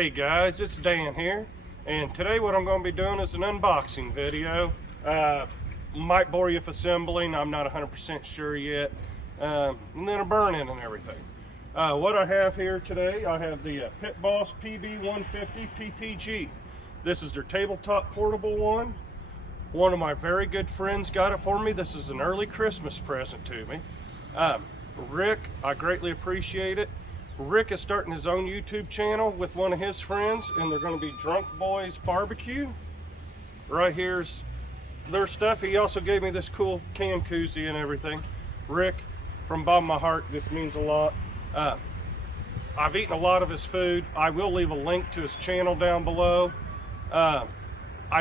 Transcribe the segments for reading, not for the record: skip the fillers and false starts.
Hey guys, it's Dan here, and today what I'm going to be doing is an unboxing video. Might bore you with assembling, I'm not 100% sure yet, and then a burn-in and everything. What I have here today, I have the Boss PB150PPG. This is their tabletop portable one. One of my very good friends got it for me. This is an early Christmas present to me. Rick, I greatly appreciate it. Rick is starting his own YouTube channel with one of his friends, and they're going to be Drunk Boys Barbecue. Right here's their stuff. He also gave me this cool can koozie and everything. Rick, from bottom of my heart, this means a lot. I've eaten a lot of his food. I will leave a link to his channel down below. I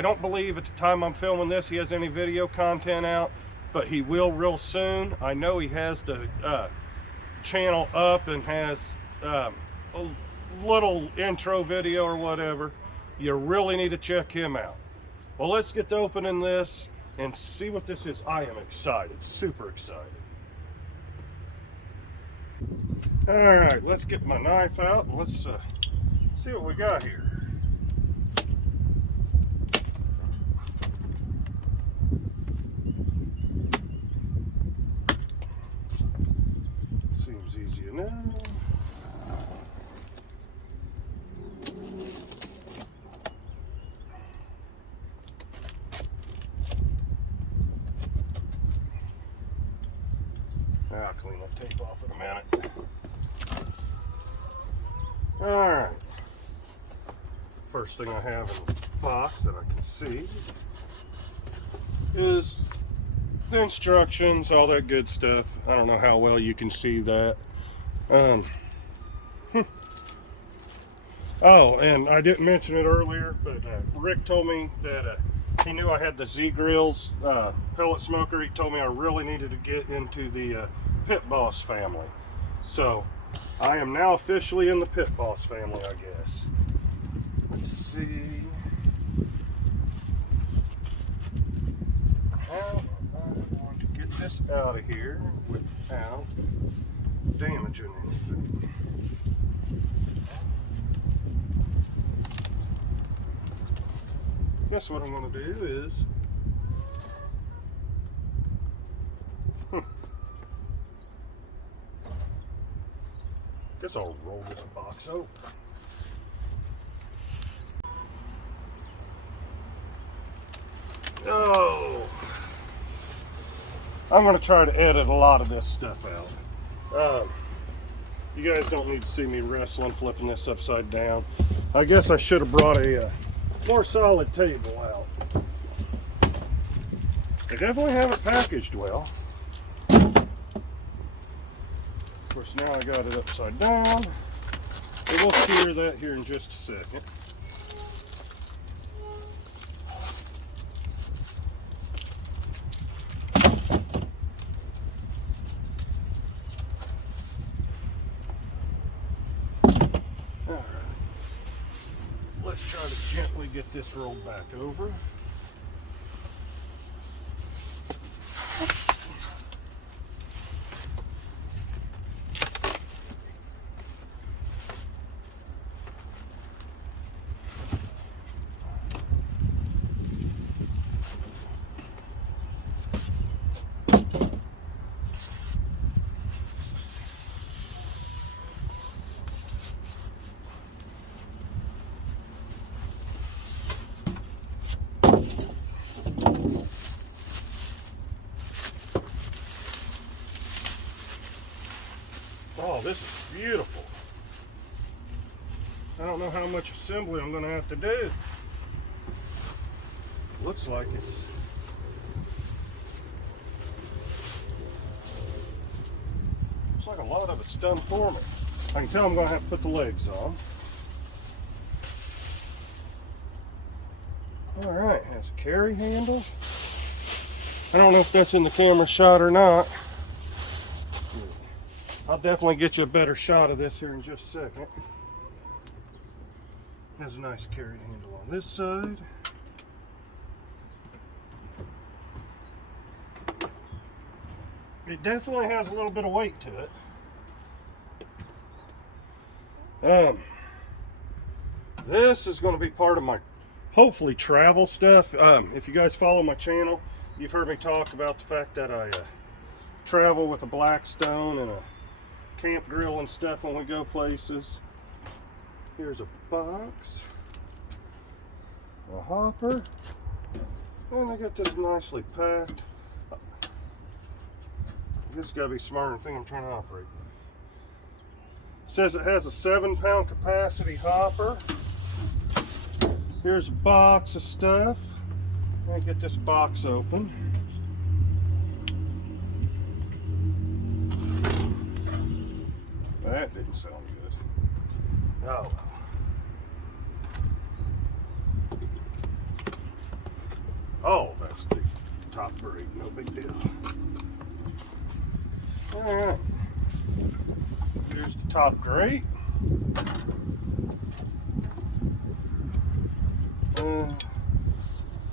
don't believe at the time I'm filming this he has any video content out, but he will real soon. I know he has the channel up and has a little intro video or whatever. You really need to check him out. Well, let's get to opening this and see what this is. I am excited, super excited. All right, let's get my knife out and let's see what we got here. Seems easy enough. I'll clean that tape off in a minute. Alright. First thing I have in the box that I can see is the instructions, all that good stuff. I don't know how well you can see that. Oh, and I didn't mention it earlier, but Rick told me that he knew I had the Z-Grills pellet smoker. He told me I really needed to get into the Pit Boss family. So I am now officially in the Pit Boss family, I guess. Let's see. How am I going to get this out of here without damaging anything? Guess what I'm going to do is guess I'll roll this box open. Oh, I'm going to try to edit a lot of this stuff out. You guys don't need to see me wrestling, flipping this upside down. I guess I should have brought a more solid table out. They definitely have it packaged well. Of course, now I got it upside down. And we'll cure that here in just a second. Alright. Let's try to gently get this rolled back over. Oh, this is beautiful. I don't know how much assembly I'm going to have to do. Looks like a lot of it's done for me. I can tell I'm going to have to put the legs on. Alright, has a carry handle. I don't know if that's in the camera shot or not. I'll definitely get you a better shot of this here in just a second. Has a nice carry handle on this side. It definitely has a little bit of weight to it. This is going to be part of my, hopefully, travel stuff. If you guys follow my channel, you've heard me talk about the fact that I travel with a Blackstone and a camp grill and stuff when we go places. Here's a box, a hopper, and I got this nicely packed. This got to be smarter than the thing I'm trying to operate. It says it has a 7-pound capacity hopper. Here's a box of stuff. Let me get this box open. That didn't sound good. Oh. Oh, that's the top grate, no big deal. Alright. Here's the top grate.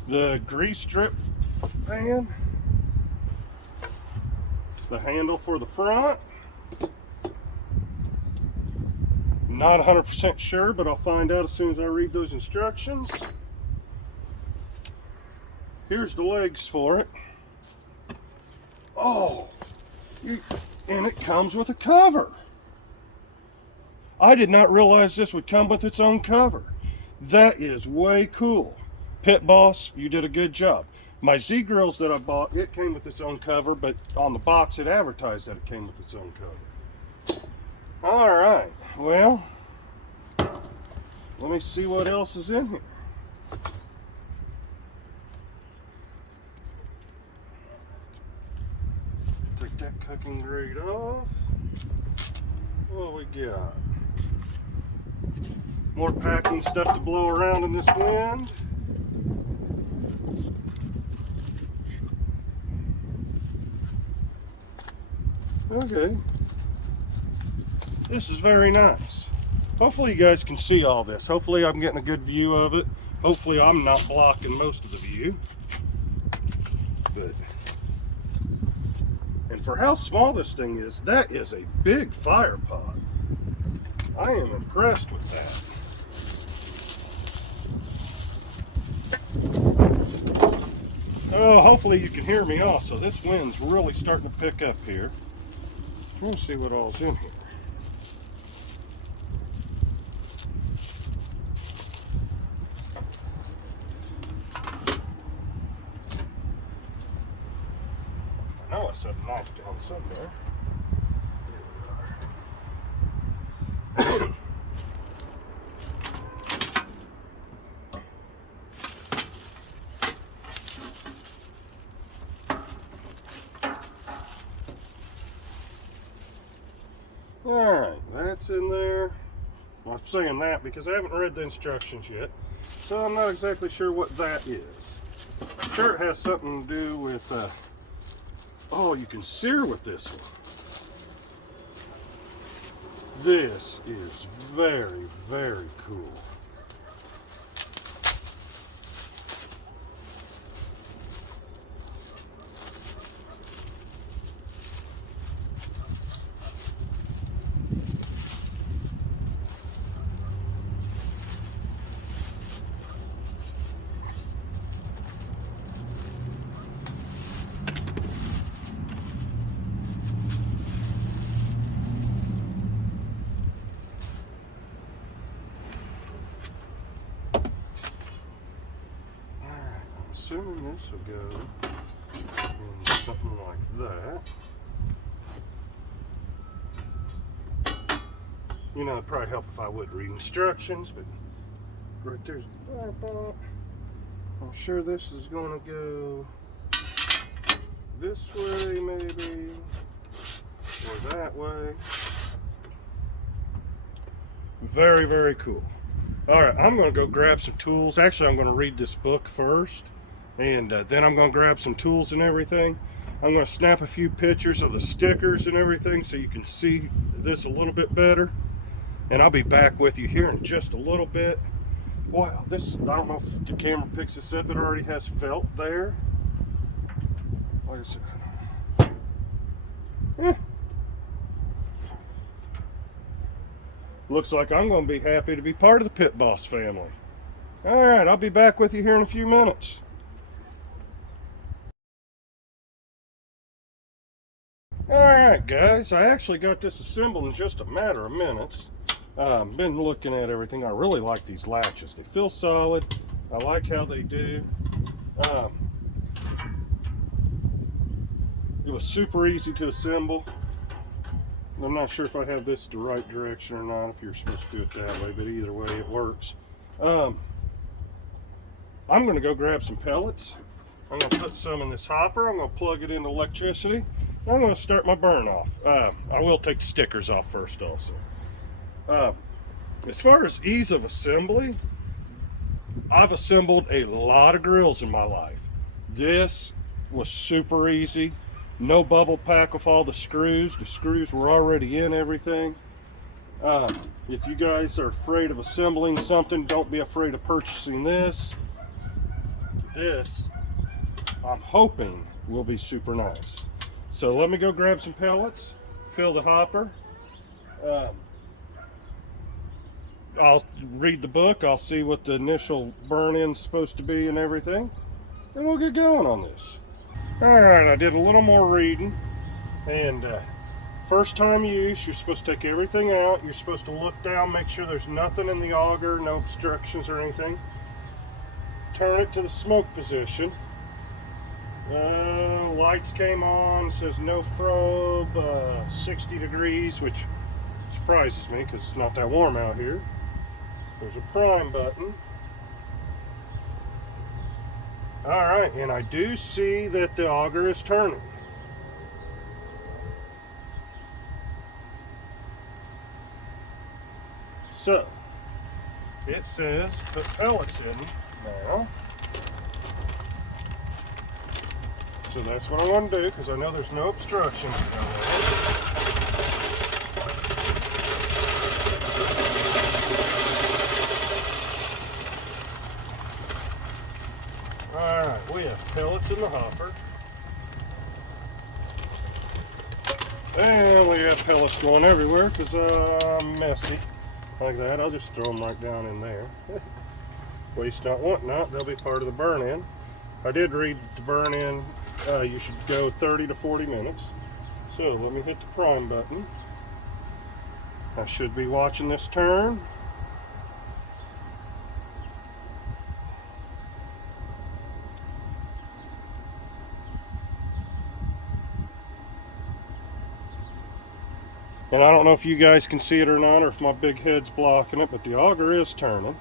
The grease strip pan. The handle for the front. Not 100% sure, but I'll find out as soon as I read those instructions. Here's the legs for it. Oh, and it comes with a cover. I did not realize this would come with its own cover. That is way cool. Pit Boss, you did a good job. My Z grills that I bought, it came with its own cover, but on the box it advertised that it came with its own cover. All right, well, let me see what else is in here. Take that cooking grate off. What we got? More packing stuff to blow around in this wind. Okay. This is very nice. Hopefully you guys can see all this. Hopefully I'm getting a good view of it. Hopefully I'm not blocking most of the view. But, and for how small this thing is, that is a big fire pot. I am impressed with that. Oh, hopefully you can hear me also. This wind's really starting to pick up here. Let's see what all's in here. I know I set a knife down somewhere. Alright, that's in there. I'm saying that because I haven't read the instructions yet, so I'm not exactly sure what that is. I'm sure it has something to do with, oh, you can sear with this one. This is very, very cool. Assuming this will go in something like that. You know, it'd probably help if I would read instructions, but right there's the fire pot. I'm sure this is going to go this way maybe, or that way. Very, very cool. All right, I'm going to go grab some tools. Actually, I'm going to read this book first. And then I'm going to grab some tools and everything. I'm going to snap a few pictures of the stickers and everything so you can see this a little bit better. And I'll be back with you here in just a little bit. Wow, this, I don't know if the camera picks this up. It already has felt there. Like I said, looks like I'm going to be happy to be part of the Pit Boss family. All right, I'll be back with you here in a few minutes. All right, guys, I actually got this assembled in just a matter of minutes. Been looking at everything. I really like these latches. They feel solid. I like how they do. It was super easy to assemble. I'm not sure if I have this the right direction or not, if you're supposed to do it that way, but either way it works. I'm going to go grab some pellets. I'm going to put some in this hopper. I'm going to plug it into electricity. I'm going to start my burn off. I will take the stickers off first also. As far as ease of assembly, I've assembled a lot of grills in my life. This was super easy. No bubble pack with all the screws. The screws were already in everything. If you guys are afraid of assembling something, don't be afraid of purchasing this. This, I'm hoping, will be super nice. So let me go grab some pellets, fill the hopper. I'll read the book. I'll see what the initial burn-in's supposed to be and everything. And we'll get going on this. Alright, I did a little more reading, and first time use, you're supposed to take everything out. You're supposed to look down, make sure there's nothing in the auger, no obstructions or anything. Turn it to the smoke position. Lights came on, says no probe, 60 degrees, which surprises me because it's not that warm out here. There's a prime button. Alright, and I do see that the auger is turning. So, it says put pellets in now. So that's what I'm going to do, because I know there's no obstructions down there. Alright, we have pellets in the hopper. And we have pellets going everywhere because I'm messy. Like that, I'll just throw them right down in there. Waste not, want not, they'll be part of the burn-in. I did read the burn-in, you should go 30 to 40 minutes. So let me hit the prime button. I should be watching this turn. And I don't know if you guys can see it or not, or if my big head's blocking it, but the auger is turning.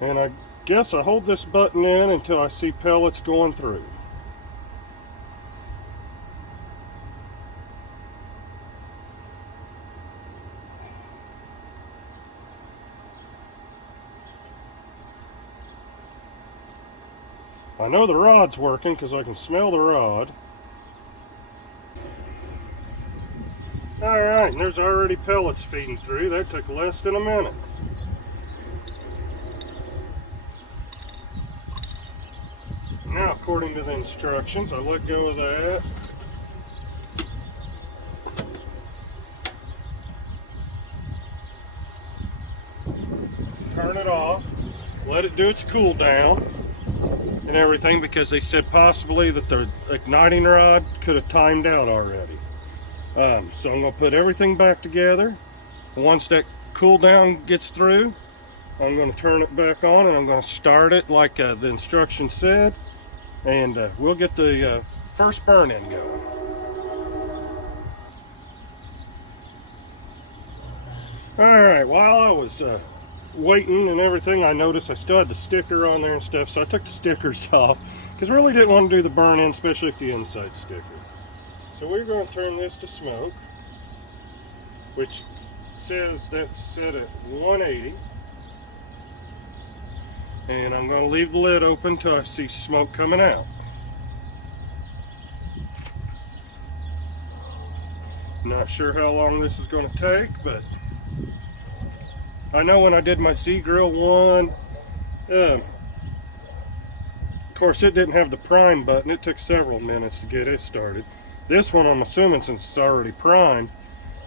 And I guess I hold this button in until I see pellets going through. I know the rod's working because I can smell the rod. Alright, and there's already pellets feeding through. That took less than a minute. Now, according to the instructions, I let go of that. Turn it off. Let it do its cool down and everything, because they said possibly that the igniting rod could have timed out already. So I'm going to put everything back together. Once that cool down gets through, I'm going to turn it back on and I'm going to start it like the instructions said, and we'll get the first burn-in going. Alright, while I was waiting and everything, I noticed I still had the sticker on there and stuff, so I took the stickers off because I really didn't want to do the burn-in, especially if the inside sticker. So we're going to turn this to smoke, which says that's set at 180. And I'm going to leave the lid open till I see smoke coming out. Not sure how long this is going to take, but I know when I did my Z-Grill one, of course it didn't have the prime button. It took several minutes to get it started. This one, I'm assuming, since it's already primed,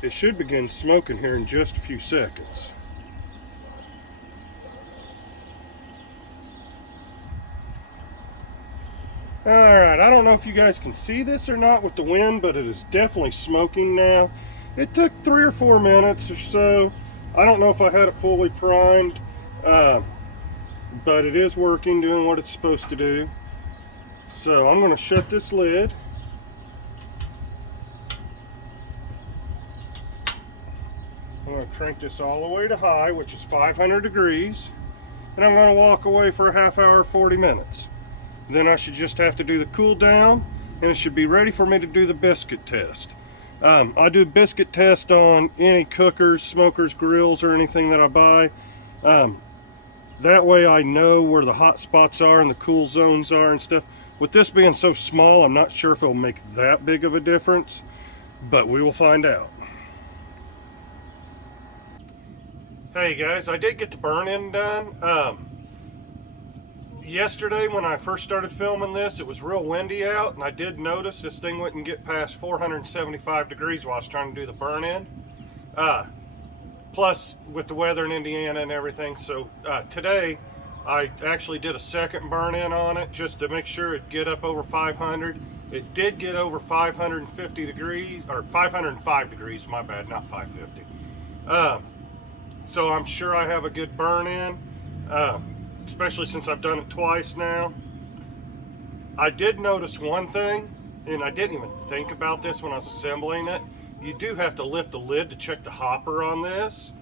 it should begin smoking here in just a few seconds. Alright, I don't know if you guys can see this or not with the wind, but it is definitely smoking now. It took 3 or 4 minutes or so. I don't know if I had it fully primed, but it is working, doing what it's supposed to do. So I'm going to shut this lid. I'm going to crank this all the way to high, which is 500 degrees, and I'm going to walk away for a half hour, 40 minutes. Then I should just have to do the cool down, and it should be ready for me to do the biscuit test. I do biscuit test on any cookers, smokers, grills, or anything that I buy. That way I know where the hot spots are and the cool zones are and stuff. With this being so small, I'm not sure if it'll make that big of a difference, but we will find out. Hey guys, I did get the burn-in done. Yesterday when I first started filming this, it was real windy out, and I did notice this thing wouldn't get past 475 degrees while I was trying to do the burn-in. Plus with the weather in Indiana and everything, so today I actually did a second burn-in on it just to make sure it'd get up over 500. It did get over 550 degrees, or 505 degrees, my bad, not 550. So I'm sure I have a good burn-in. Especially since I've done it twice now. I did notice one thing, and I didn't even think about this when I was assembling it. You do have to lift the lid to check the hopper on this.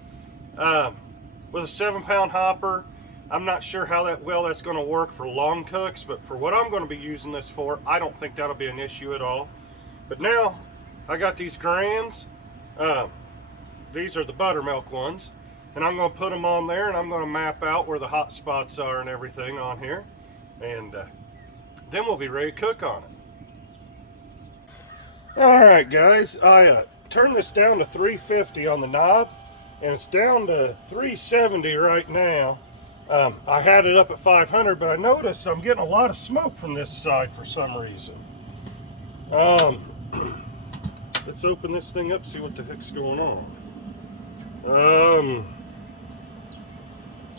With a 7-pound hopper, I'm not sure how that's going to work for long cooks, but for what I'm going to be using this for, I don't think that'll be an issue at all. But now, I got these grands. These are the buttermilk ones. And I'm going to put them on there, and I'm going to map out where the hot spots are and everything on here. And then we'll be ready to cook on it. Alright guys, I turned this down to 350 on the knob, and it's down to 370 right now. I had it up at 500, but I noticed I'm getting a lot of smoke from this side for some reason. Let's open this thing up, see what the heck's going on.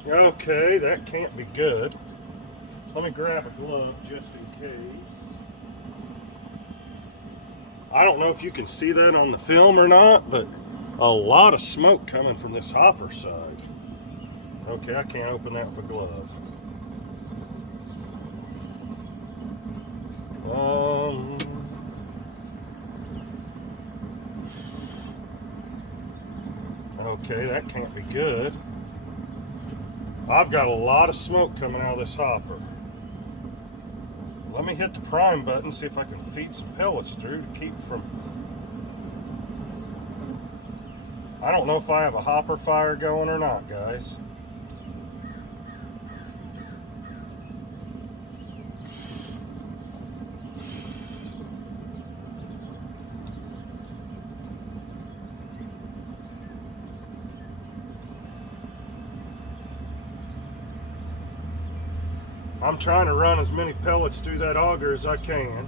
Okay, that can't be good. Let me grab a glove just in case. I don't know if you can see that on the film or not, but a lot of smoke coming from this hopper side. Okay, I can't open that with a glove. Okay, that can't be good. I've got a lot of smoke coming out of this hopper. Let me hit the prime button, see if I can feed some pellets through to keep from... I don't know if I have a hopper fire going or not, guys. I'm trying to run as many pellets through that auger as I can.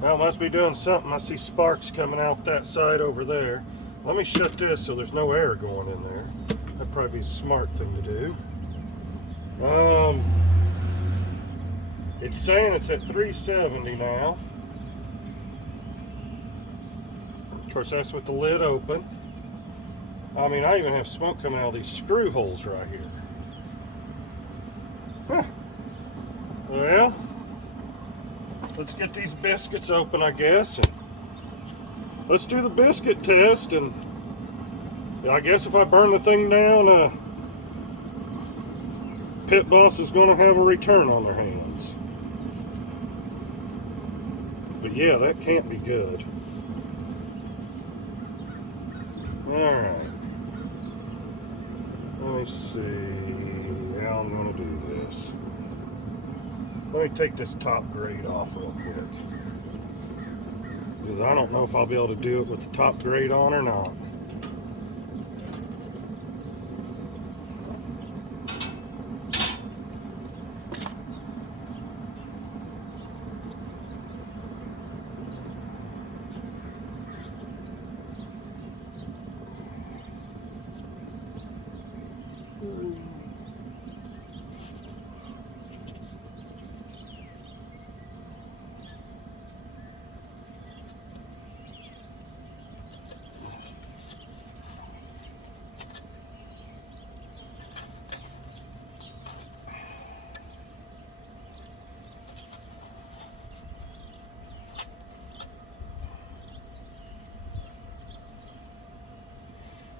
Well, it must be doing something. I see sparks coming out that side over there. Let me shut this so there's no air going in there. That'd probably be a smart thing to do. It's saying it's at 370 now. Of course, that's with the lid open. I mean, I even have smoke coming out of these screw holes right here. Huh. Well, let's get these biscuits open, I guess. And let's do the biscuit test. And I guess if I burn the thing down, Pit Boss is going to have a return on their hands. But yeah, that can't be good. Alright. Let me see how I'm going to do this. Let me take this top grate off real quick. Because I don't know if I'll be able to do it with the top grate on or not.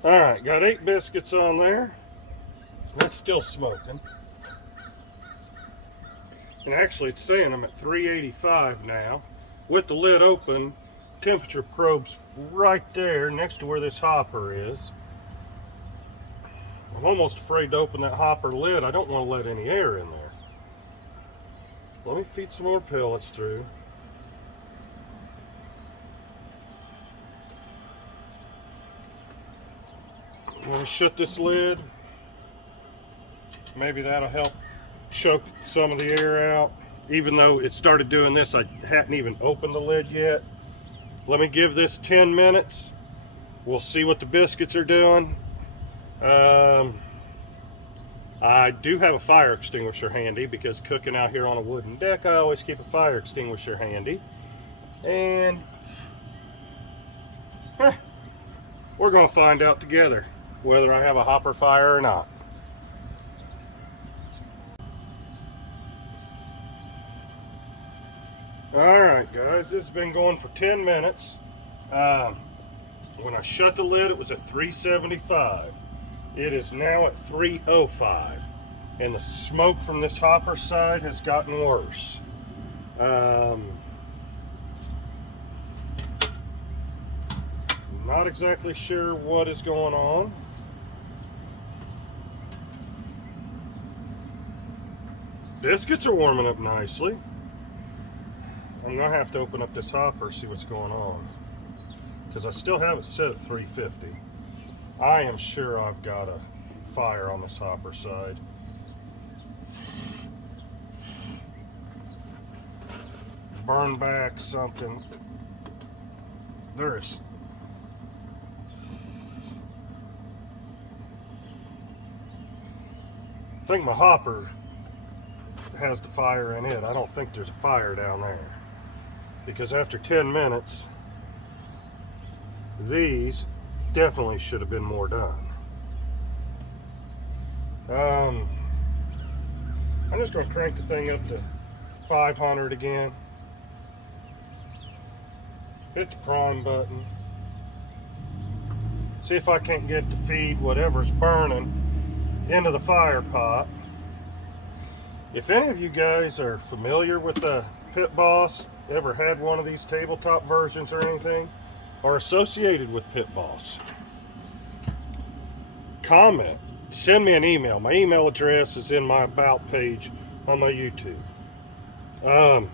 All right, got 8 biscuits on there. That's still smoking. And actually it's saying I'm at 385 now. With the lid open, temperature probe's right there next to where this hopper is. I'm almost afraid to open that hopper lid. I don't want to let any air in there. Let me feed some more pellets through. I'm going to shut this lid. Maybe that'll help choke some of the air out. Even though it started doing this, I hadn't even opened the lid yet. Let me give this 10 minutes. We'll see what the biscuits are doing. I do have a fire extinguisher handy because cooking out here on a wooden deck, I always keep a fire extinguisher handy. And we're going to find out together whether I have a hopper fire or not. Alright guys, this has been going for 10 minutes. When I shut the lid, it was at 375. It is now at 305. And the smoke from this hopper side has gotten worse. Not exactly sure what is going on. Biscuits are warming up nicely. I'm gonna have to open up this hopper, see what's going on, because I still have it set at 350. I am sure I've got a fire on this hopper side. Burn back something. There is. I think my hopper has the fire in it. I don't think there's a fire down there. Because after 10 minutes, these definitely should have been more done. I'm just going to crank the thing up to 500 again. Hit the prime button. See if I can't get to feed whatever's burning into the fire pot. If any of you guys are familiar with the Pit Boss, ever had one of these tabletop versions or anything, or associated with Pit Boss, comment, send me an email. My email address is in my about page on my YouTube. I'm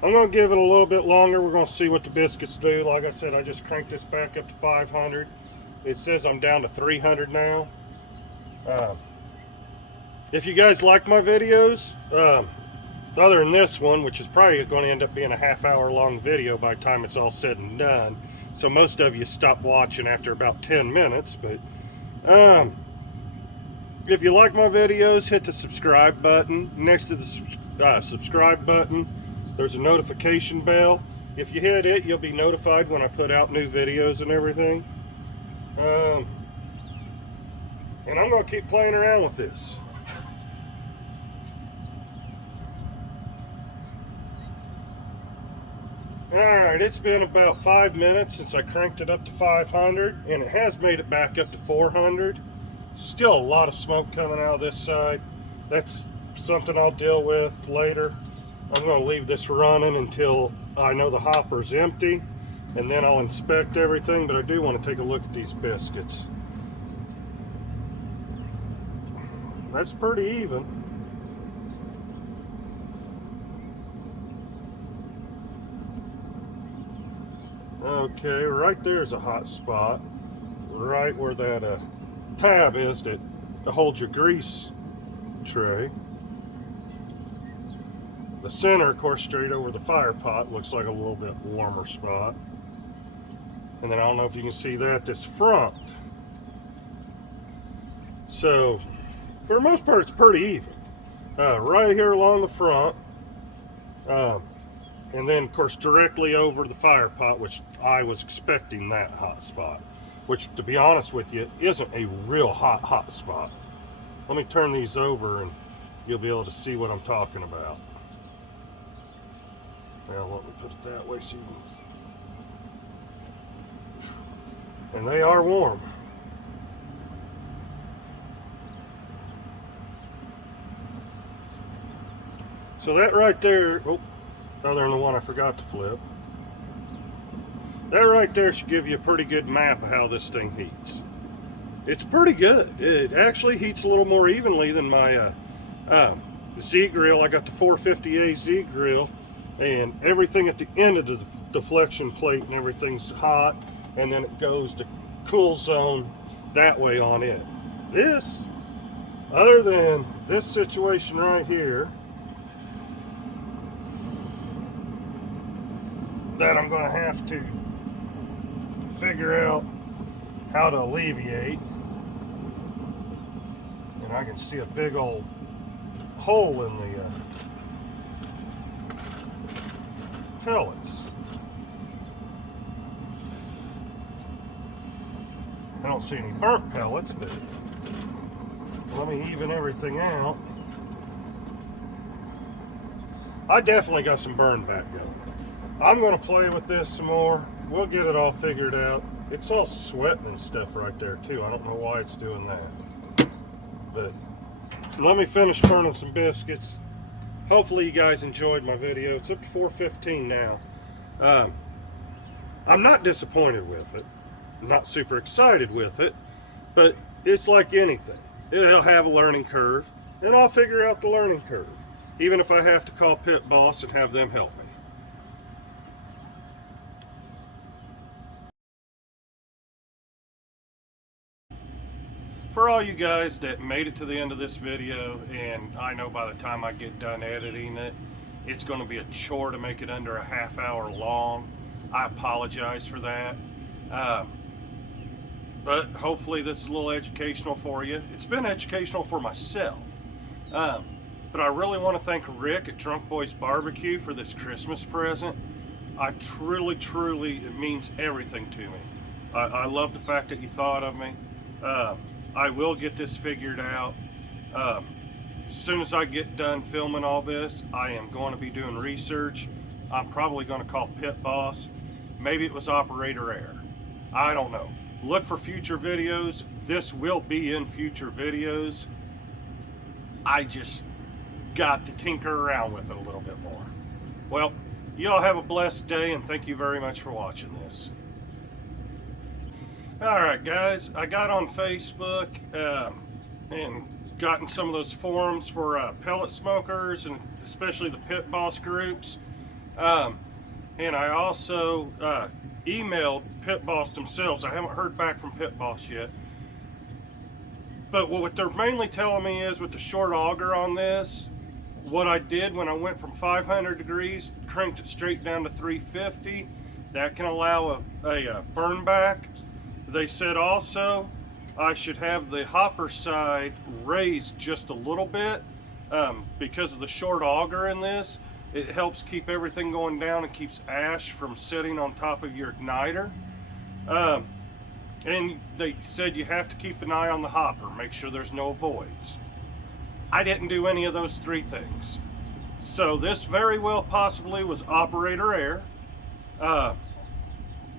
going to give it a little bit longer. We're going to see what the biscuits do. Like I said, I just cranked this back up to 500. It says I'm down to 300 now. If you guys like my videos, other than this one, which is probably going to end up being a half-hour long video by the time it's all said and done, so most of you stop watching after about 10 minutes, but if you like my videos, hit the subscribe button. Next to the subscribe button, there's a notification bell. If you hit it, you'll be notified when I put out new videos and everything. And I'm going to keep playing around with this. Alright, it's been about 5 minutes since I cranked it up to 500, and it has made it back up to 400. Still a lot of smoke coming out of this side. That's something I'll deal with later. I'm going to leave this running until I know the hopper's empty, and then I'll inspect everything, but I do want to take a look at these biscuits. That's pretty even. Okay, right there's a hot spot, right where that tab is to hold your grease tray. The center, of course, straight over the fire pot, looks like a little bit warmer spot. And then I don't know if you can see that, this front. So, for the most part, it's pretty even. Right here along the front. And then, of course, directly over the fire pot, which I was expecting that hot spot. Which, to be honest with you, isn't a real hot spot. Let me turn these over and you'll be able to see what I'm talking about. Well, let me put it that way so you can... And they are warm. So that right there, oh, other than the one I forgot to flip, that right there should give you a pretty good map of how this thing heats. It's pretty good. It actually heats a little more evenly than my Z grill. I got the 450A Z grill, and everything at the end of the deflection plate and everything's hot, and then it goes to cool zone that way on it. This, other than this situation right here, that I'm going to have to figure out how to alleviate. And I can see a big old hole in the pellets. I don't see any burnt pellets, but let me even everything out. I definitely got some burn back going. I'm going to play with this some more. We'll get it all figured out. It's all sweating and stuff right there too. I don't know why it's doing that. But let me finish burning some biscuits. Hopefully you guys enjoyed my video. It's up to 4:15 now. I'm not disappointed with it. I'm not super excited with it. But it's like anything. It'll have a learning curve. And I'll figure out the learning curve. Even if I have to call Pit Boss and have them help me. For all you guys that made it to the end of this video, and I know by the time I get done editing it, it's going to be a chore to make it under a half hour long. I apologize for that. But hopefully this is a little educational for you. It's been educational for myself. But I really want to thank Rick at Drunk Boys Barbecue for this Christmas present. I truly, it means everything to me. I love the fact that you thought of me. I will get this figured out. As soon as I get done filming all this, I am going to be doing research. I'm probably going to call Pit Boss. Maybe it was operator error. I don't know. Look for future videos. This will be in future videos. I just got to tinker around with it a little bit more. Well, y'all have a blessed day, and thank you very much for watching this. Alright guys, I got on Facebook and gotten some of those forums for pellet smokers, and especially the Pit Boss groups. And I also emailed Pit Boss themselves. I haven't heard back from Pit Boss yet. But what they're mainly telling me is with the short auger on this, what I did when I went from 500 degrees, cranked it straight down to 350, that can allow a burn back. They said also I should have the hopper side raised just a little bit because of the short auger in this. It helps keep everything going down and keeps ash from sitting on top of your igniter. And they said you have to keep an eye on the hopper, make sure there's no voids. I didn't do any of those three things. So this very well possibly was operator error.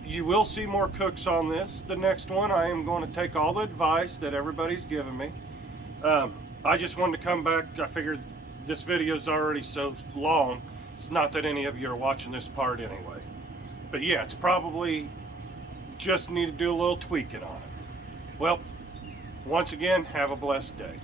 You will see more cooks on this. The next one, I am going to take all the advice that everybody's given me. I just wanted to come back. I figured this video is already so long. It's not that any of you are watching this part anyway. But yeah, it's probably just need to do a little tweaking on it. Well, once again, have a blessed day.